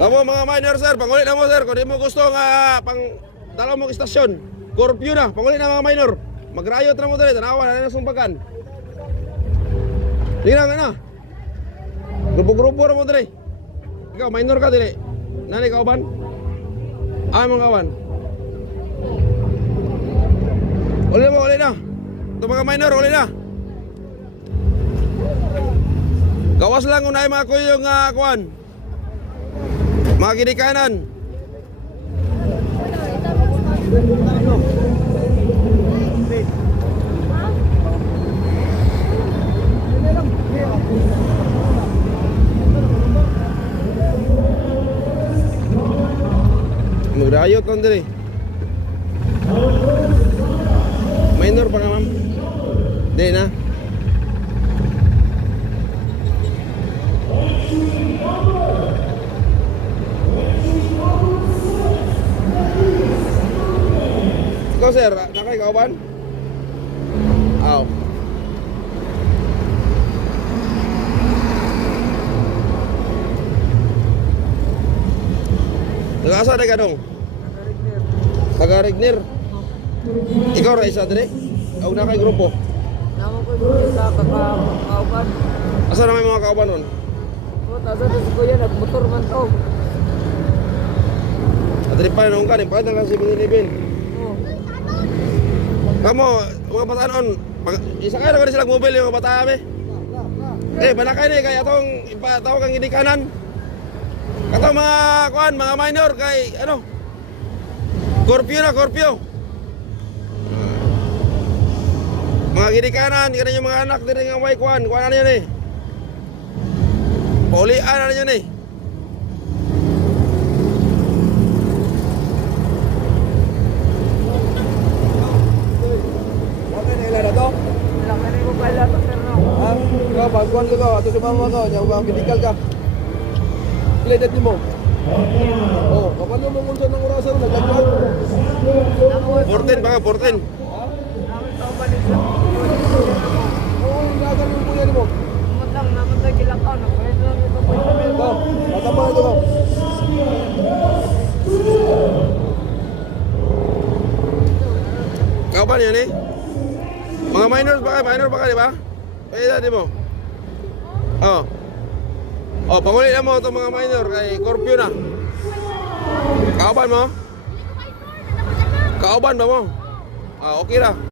Tamo mga minor sir, pangulit na mo sir. Kung di mo gusto nga pang dalaw mong istasyon, curfew na, pangulit na mga minor. Magrayot na mo dali, tanawa na na sumbagan. Di na. Grupo-grupo na mo dali. Ikaw, minor ka dali. Nani kauban? Ay mga kawan. Uli na. Ito mga minor, uli na. Gawas lang kung na mga kuyo yung kuwan. Mga ginikanan. Magrayot lang dali. Minor pa nga ma'am? Di na. Ikaw sir, nakikauban? Aw. Nag-asa na ka dong? Taga-Regner. Ikaw ra isa dire? O na kay grupo? Namo ko yung sa kakauban. Asa na may mga kauban nun? O, tasa na si kuya, nagmotor man to. At rin pa na nung kanin, bakit na kasi binilibin? O, Kamu, mga bataan on, isa kayo na silang mobile yung mga bataan eh. Balakay na kaya atong ipatawag ang ginikanan. Katong mga kuan, mga minor kay ano? Curfew. Mga ginikanan, ganun yung mga anak din ng way kuan ano yun eh. Paulian ano yun eh. ilang na ko pala to, sir, no? Ikaw, baguan ka ato sa mama ka, niya ba medical ka? Pledet ni mo. Oh, kapano mo kung saan ang orasan naglaglag? Namo ko 14 baka 14. kauban isa. Oo, inagan yung kuya ni mo. Mutang naman tayo kilakaw na. Pwede lang ito po yung sabi. Ikaw, matama ito ka. Kauban yan eh. Mga minor ba di ba? Kaya di mo. Oh. Oh, pangulit na mo itong mga minor kay curfew na. Kauban mo? Kauban ba mo? Ah, okay ra.